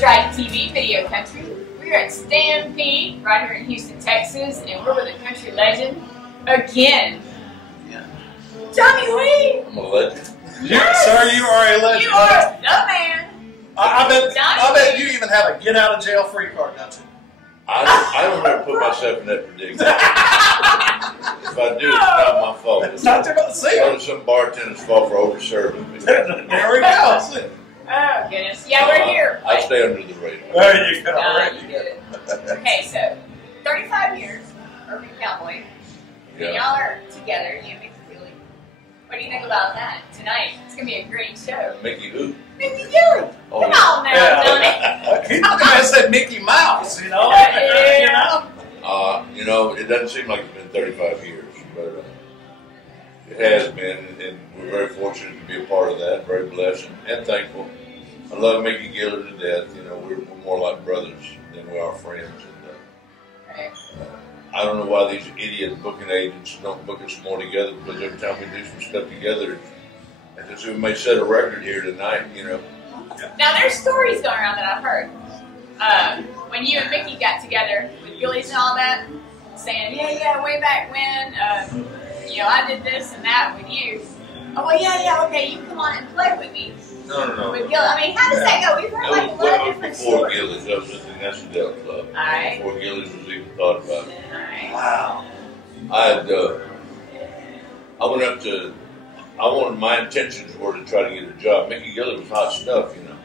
Strike TV Video Country. We're at Stampede right here in Houston, Texas, and we're with a country legend again. Yeah. Johnny Lee! I'm a legend. Yes. Sir, you are a legend. You are the man. I bet you even have a get out of jail free card, don't you? I don't ever put myself in that predicament. If I do, it's not my fault. It's not about the same. It's some bartender's fault for overserving me. There we go. Oh, goodness. Yeah, we're here. I stay under the radar. There you go. You did. Okay, so 35 years, Urban Cowboy. Yeah. Y'all are together, you and Mickey Gilly. What do you think about that tonight? It's going to be a great show. Mickey who? Mickey Gilly! Oh, Come on now, Johnny. He thought I said Mickey Mouse, you know? Yeah. You know, it doesn't seem like it's been 35 years, but it has been, and we're very fortunate to be a part of that, very blessed and thankful. I love Mickey Gilly to death. You know, we're more like brothers than we are friends. And, I don't know why these idiot booking agents don't book us more together, because every time we do some stuff together, I just we may set a record here tonight, you know. Now, there's stories going around that I've heard. When you and Mickey got together with Gillies and all that, saying, yeah, way back when, you know, I did this and that with you. Oh, well, yeah, okay, you come on and play with me. No. With Gillies. I mean, how does that go? We've heard like a lot of different before stories. Gillies. That was at the National Club. All right. Before Gillies was even thought about it. All right. Wow. My intentions were to try to get a job. Mickey Gilly was hot stuff, you know.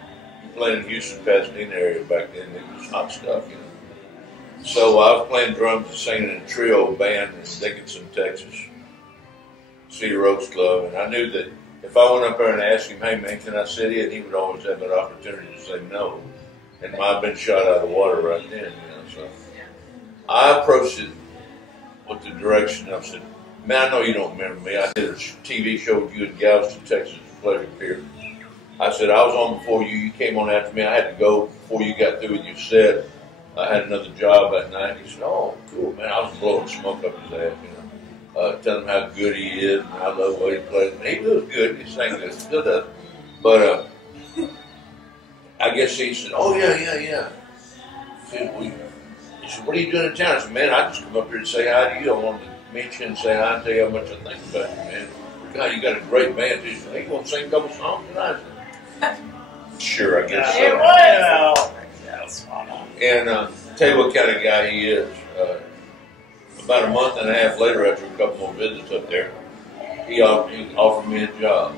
Playing in Houston, Pasadena area back then, it was hot stuff, you know. So I was playing drums and singing in a trio band in Dickinson, Texas, Cedar Oaks Club, and I knew that if I went up there and asked him, hey man, can I sit in, he would always have that opportunity to say no. And I'd been shot out of the water right then, you know. So I approached it with the direction. I said, man, I know you don't remember me. I did a TV show with you in Galveston, Texas, Pleasure Pier. I said, I was on before you. You came on after me. I had to go before you got through with your set. I had another job that night. He said, oh, cool, man. I was blowing smoke up his ass, you know. Telling him how good he is and I love what he plays. And he was good. He sang good. Still does. But I guess he said, oh, yeah. He said, what are you doing in town? I said, man, I just come up here to say hi to you. I wanted to meet you and say hi and tell you how much I think about you, man. God, you got a great band. He said, hey, you want to sing a couple songs tonight? Sure, I guess so. It was. And tell you what kind of guy he is. About a month and a half later, after a couple more visits up there, he offered me a job,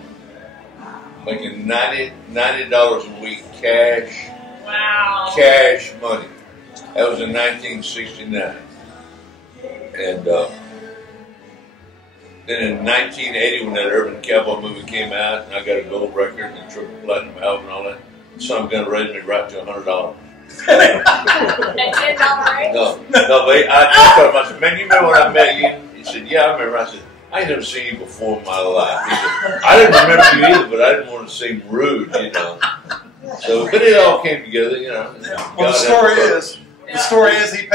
making $90 a week cash. Wow. Cash money. That was in 1969. And then in 1980, when that Urban Cowboy movie came out, and I got a gold record and triple platinum album and all that, some gun raised me right to $100. At $10 rate? No, but I told him, I said, man, you remember when I met you? He said, yeah, I remember. I said, I ain't never seen you before in my life. He said, I didn't remember you either, but I didn't want to seem rude, you know. So, but it all came together, you know. Well, the story is he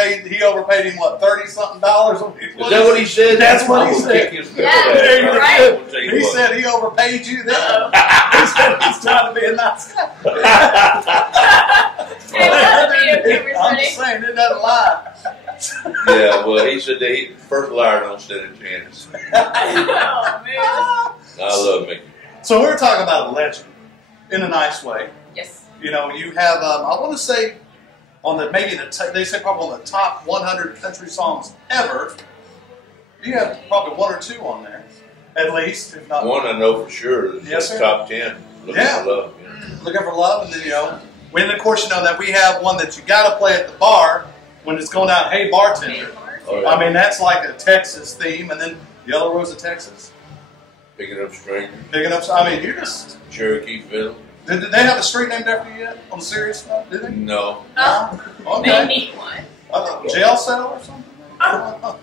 overpaid him what, $30-something a week? Is that what he said? That's what he said. Yeah, right. He said he overpaid you then. He said he's trying to be a nice guy. I'm just saying, it doesn't lie. Yeah, well, he said that he first liar don't stand a chance. Oh, man. I love Mickey. So we're talking about a legend in a nice way. Yes. You know, you have, I want to say, on the they say probably on the top 100 country songs ever. You have probably one or two on there, at least, if not one. I know for sure is yes, sir. Top 10. Looking for love. You know. Looking for love, and then you know, when of course you know that we have one that you got to play at the bar when it's going out. Hey bartender. Oh, yeah. I mean that's like a Texas theme, and then Yellow Rose of Texas. Picking up strangers. Picking up. I mean, you just Cherokee Fiddle. Did they have a street named after you yet? On the serious stuff, did they? No. Okay. They need one. Jail cell or something? No?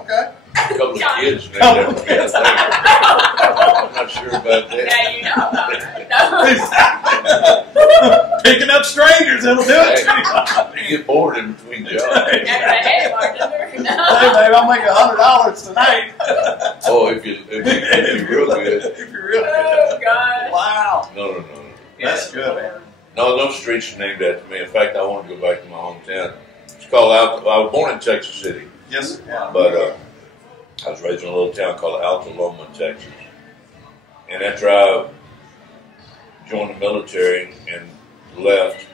Okay. A couple of kids named after me, I think. I'm not sure about that. Yeah, you know about it. Exactly. Picking up strangers, it'll do it to you. You get bored in between jobs. Hey, bartender. Hey, babe, I'll make $100 tonight. Oh, if you're real good. If you're real good. Oh, God. Wow. No. That's good, man. No, no streets are named after me. In fact, I want to go back to my hometown. It's called I was born in Texas City. Yes. Yeah. But I was raised in a little town called Alta Loma, Texas. And after I joined the military and left,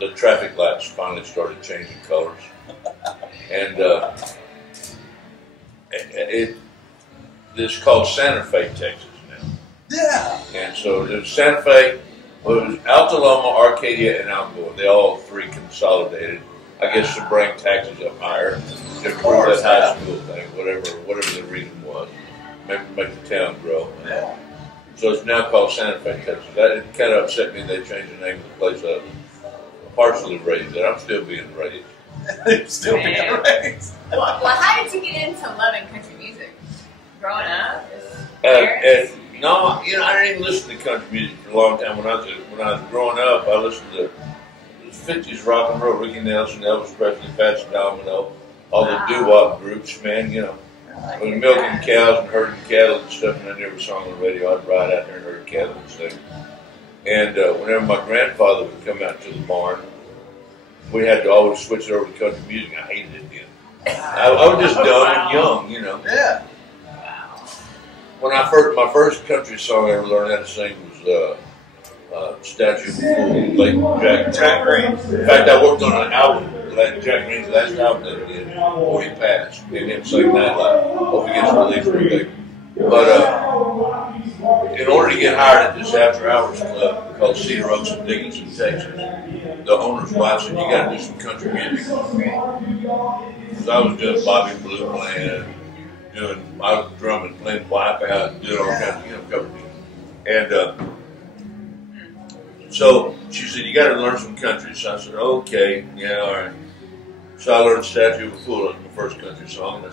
the traffic lights finally started changing colors. And it's called Santa Fe, Texas now. Yeah. And so it was Santa Fe, well, it was Alta Loma, Arcadia, and Alcoa. They all three consolidated, I guess, to bring taxes up higher, to improve that high school thing, whatever the reason was, make the town grow. Yeah. So it's now called Santa Fe, Texas. It kind of upset me they changed the name of the place up. Partially raised it. I'm still being raised. Still being raised. Well, how did you get into loving country music? Growing up? No, you know, I didn't even listen to country music for a long time. When I was growing up, I listened to 50s rock and roll, Ricky Nelson, Elvis Presley, Fats Domino, all the doo-wop groups, man, you know. When milking cows and herding cattle and stuff, and I never saw on the radio, I'd ride out there and herd cattle and stuff. And whenever my grandfather would come out to the barn, we had to always switch it over to country music. I hated it then. I was just dumb and young, you know. Yeah. When my first country song I ever learned how to sing was Statue of a Fool, late Jack Green. In fact, I worked on an album, Jack Green's last album that he did before he passed. And him sing that live. Hope he gets released one day. But in order to get hired at this after hours club called Cedar Oaks in Dickinson, Texas, the owner's wife said, "You got to do some country music." Because I was doing Bobby Blue playing, I was drumming, playing Wipeout, doing all kinds of cover music. And so she said, "You got to learn some country." So I said, "Okay, yeah, all right." So I learned "Statue of a Fool." That was my first country song.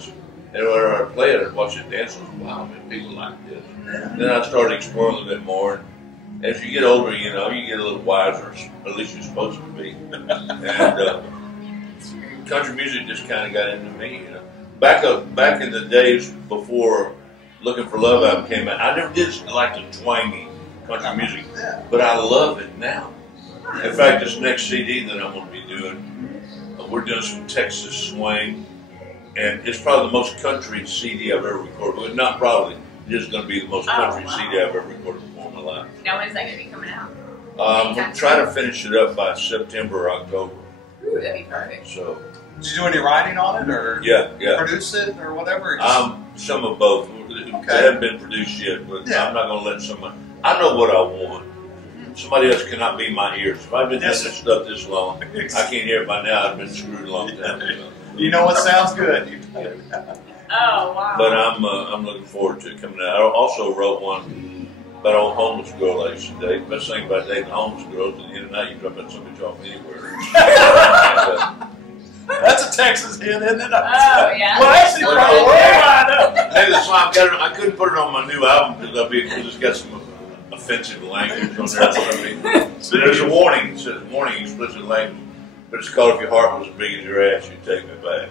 And whenever I play it, I'd watch it dance. I was, wow, man, people like this. And then I started exploring a little bit more. And as you get older, you know, you get a little wiser. At least you're supposed to be. And country music just kind of got into me, you know. Back in the days before Looking for Love album came out, I never did like the twangy country music, but I love it now. In fact, this next CD that I'm going to be doing, we're doing some Texas swing. And it's probably the most country CD I've ever recorded. Well, not probably. It's going to be the most country CD I've ever recorded before in my life. Now, when is that going to be coming out? We'll try to finish it up by September or October. Ooh, that'd be perfect. So, did you do any writing on it, or produce it, or whatever? Some of both. They haven't been produced yet, but I'm not going to let someone. I know what I want. Somebody else cannot be my ears. If I've been doing this stuff this long, I can't hear it by now. I've been screwed a long time ago. You know what sounds good. Oh, wow. But I'm looking forward to it coming out. I also wrote one about old homeless girl I used to date. The best thing about dating homeless girls is at the end of the night you drop that somebody off anywhere. That's a Texas hit, isn't it? Oh, yeah. Well, actually, Maybe that's why I couldn't put it on my new album because it's got some offensive language on there. I mean, so there's a warning. It says warning, explicit language. But it's called If Your Heart Was as Big as Your Ass, You'd Take Me Back.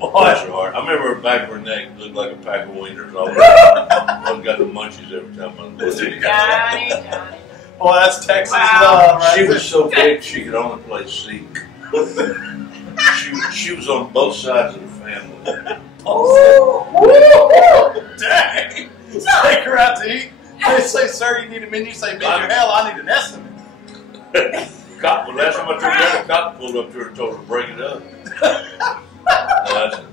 Bless your heart. I remember her back of her neck looked like a pack of wieners all over. I've got the munchies every time I look at it. Johnny. Well, that's Texas love, right? She was so big she could only play C. She was on both sides of the family. Oh, dang. Take her out to eat. They say, "Sir, you need a menu." You say, "Menu, hell, I need an estimate." Last time I took her, a cop pulled up to her and told her to break it up.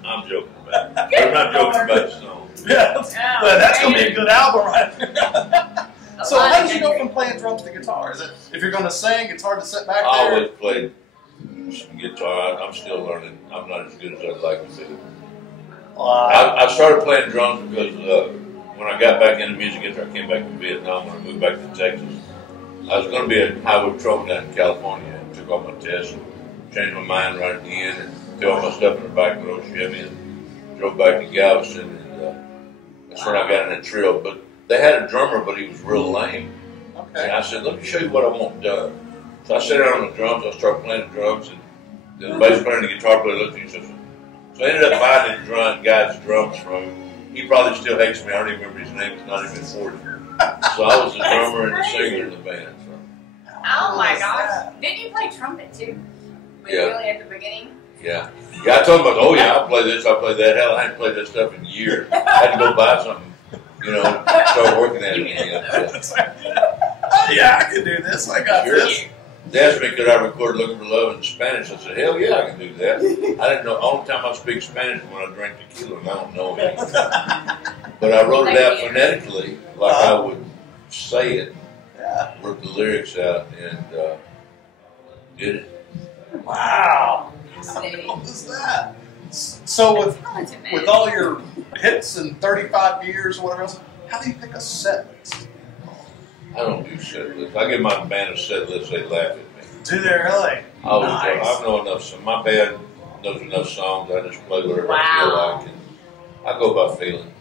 I'm joking about it. I'm not joking about the song. Yeah, but that's going to be a good album right there. So how did you go from playing drums to guitar? Is it, if you're going to sing, it's hard to sit back there? I always played guitar. I'm still learning. I'm not as good as I'd like to be. I started playing drums because when I got back into music after I came back from Vietnam, when I moved back to Texas, I was going to be a highway patrolman down in California and took all my tests and changed my mind right at the end and threw all my stuff in the back of the old Chevy and drove back to Galveston. And that's when I got in a trio. But they had a drummer, but he was real lame. Okay. And I said, "Let me show you what I want done." So I sat down on the drums. I started playing the drums, and the bass player and the guitar player looked at me and said, so I ended up buying the guy's drums from him. He probably still hates me. I don't even remember his name. He's not even 40. So I was the drummer and the singer in the band. So. Oh my gosh! Didn't you play trumpet too? Really at the beginning? Yeah. Yeah, I told him, oh yeah, I'll play this, I'll play that. Hell, I hadn't played that stuff in years. I had to go buy something, start working at it again. So. Yeah, I can do this. I got this. They asked me, could I record Looking for Love in Spanish? I said, hell yeah, I can do that. I didn't know. The only time I speak Spanish is when I drink tequila, and I don't know it. But I wrote it out phonetically, like I would say it. Yeah. Wrote the lyrics out, and did it. Wow. What was that? So with all your hits and 35 years or whatever else, how do you pick a set list? I don't do set lists. I give my band a set list, they laugh at me. Do they really? I know enough songs. My band knows enough songs. I just play whatever I feel like. And I go by feeling.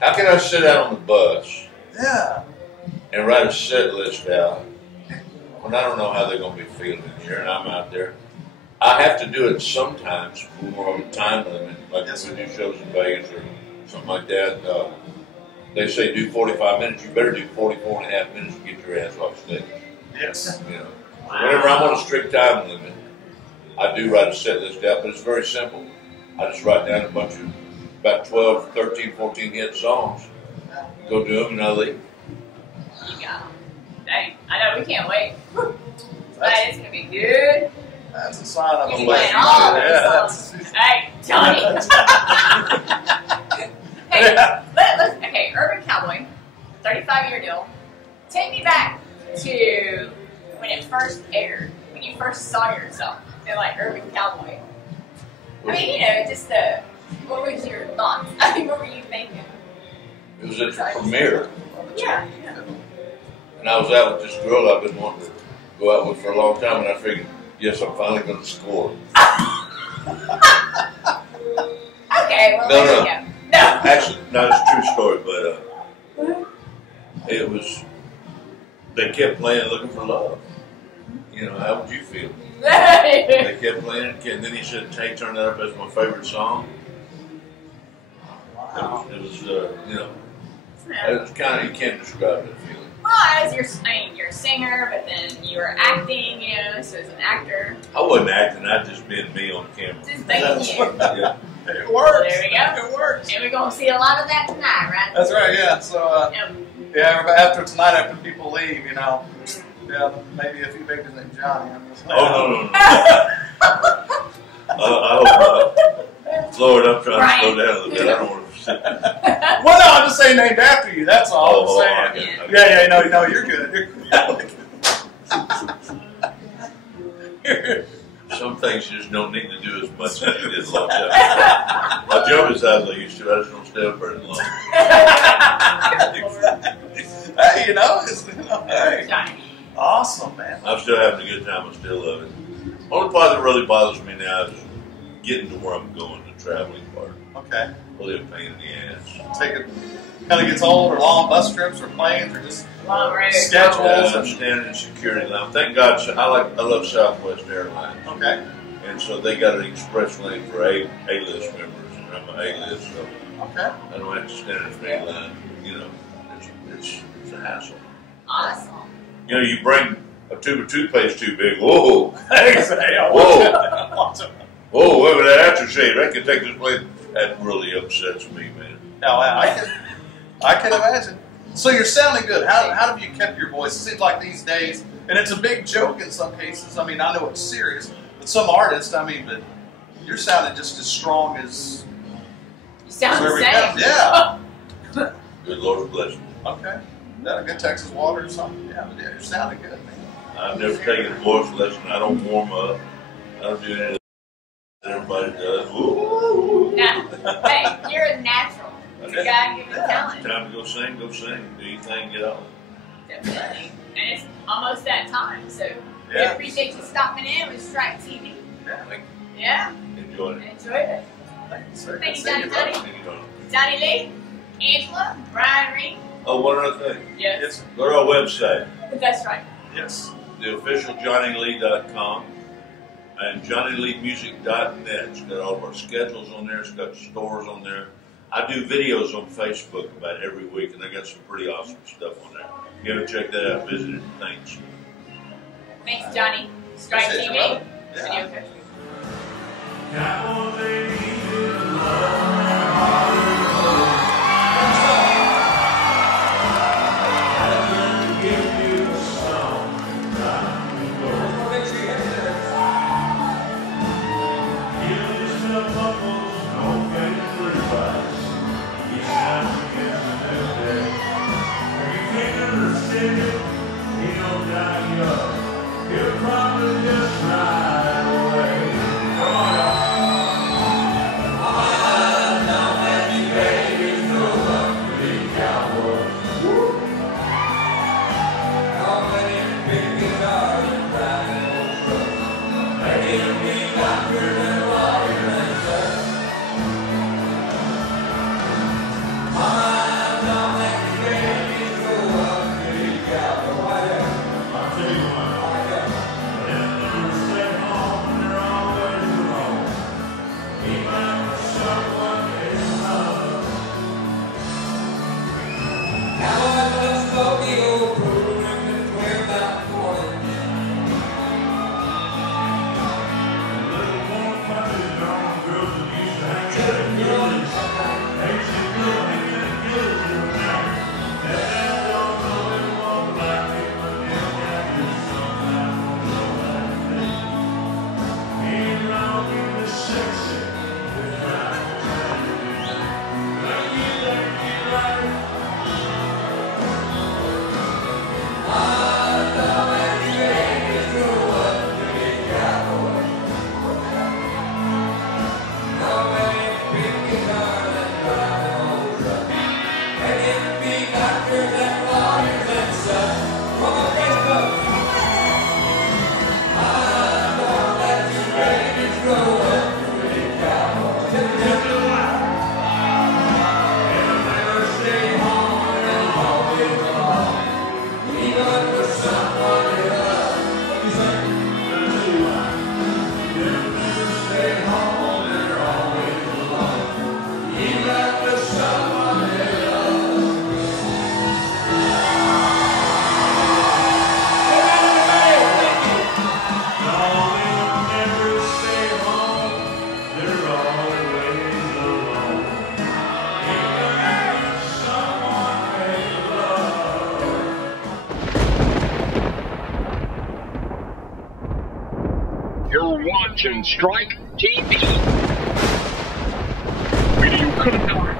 How can I sit out on the bus and write a set list out when I don't know how they're going to be feeling in here and I'm out there? I have to do it sometimes when we're on a time limit, like when we do shows in Vegas or something like that. They say do 45 minutes. You better do 44 and a half minutes to get your ass off stage. Yes. Whenever I'm on a strict time limit, I do write a set list out, but it's very simple. I just write down a bunch of about 12, 13, 14 hit songs. Go do them and I leave. You got them. Dang, I know, we can't wait. It's going to be good. That's a sign of a legend. Hey, Johnny. Okay, Urban Cowboy, 35-year deal. Take me back to when it first aired, when you first saw yourself in Urban Cowboy. I mean, just what was your thoughts? I mean, what were you thinking? It was at the premiere. Yeah. And I was out with this girl I've been wanting to go out with for a long time, and I figured, yes, I'm finally going to score. Okay, well, there we go. No. Actually, no, it's a true story, but it was, they kept playing Looking for Love. How would you feel? They kept playing it, and then he said, hey, turn that up as my favorite song. Wow. It was it was kind of, you can't describe that feeling. Well, you're a singer, but then you were acting, so as an actor. I wasn't acting, I just been me on camera. Just thinking you. Yeah. It works. There we go. It works. And we're going to see a lot of that tonight, right? That's right, yeah. So, after tonight, after people leave, maybe a few babies named Johnny. No. I hope not. Lord, I'm trying to slow down a little bit. I don't want to sit. Well, no, I'm just saying named after you. That's all I'm saying. No, you're good. Some things you just don't need to do as much as you did a long time. I jump as high as I used to. I just don't stay up very long. Hey, awesome, man. I'm still having a good time. I still love it. Only part that really bothers me now is getting to where I'm going, the traveling part. Okay. Really a pain in the ass. Take it. Kind of gets old, or long bus trips, or planes, or just long road schedules. I'm standing in security line. Thank God, I love Southwest Airlines. Okay. And so they got an express lane for A-list members, and I'm an A-list, so okay. I don't have to stand in the main line. It's a hassle. Awesome. You bring a tube of toothpaste too big. Whoa! Whoa! Whoa! Look at that aftershave. That can take this place. That really upsets me, man. No, I can imagine. So you're sounding good. How have you kept your voice? It seems like these days, and it's a big joke in some cases. I mean, I know it's serious, but some artists, but you're sounding just as strong as. You sound the same. Yeah. Good Lord bless you. Okay. Is that a good Texas water or something? Yeah, you're sounding good, man. I've never taken a voice lesson. I don't warm up. I don't do anything that everybody does. Ooh. Nah. Hey, you're a natural. It's a God-given talent. Time to go sing. Do your thing, get on. Definitely. And it's almost that time, so we appreciate you stopping in with Strike TV. Yeah. Enjoy it. Enjoy it. Thank you, Johnny. Johnny Lee, Angela, Brian Reed. Oh, one other thing. Yes. Go to our website. That's right. Yes. The official JohnnyLee.com and JohnnyLeeMusic.net. It's got all of our schedules on there. It's got stores on there. I do videos on Facebook about every week, and I got some pretty awesome stuff on there. You gotta check that out. Visit it. Thanks. Thanks, Johnny. Strike That's it, TV. brother. Video coach. He'll probably just ride away. Come on, y'all. Now that you babies grow up to be cowboys. Woo! How many big guitars and riding old trucks? They can be doctors and lawyers and such. Now that you babies grow up to be cowboys. I'll tell you what. You're watching Strike TV. Video content.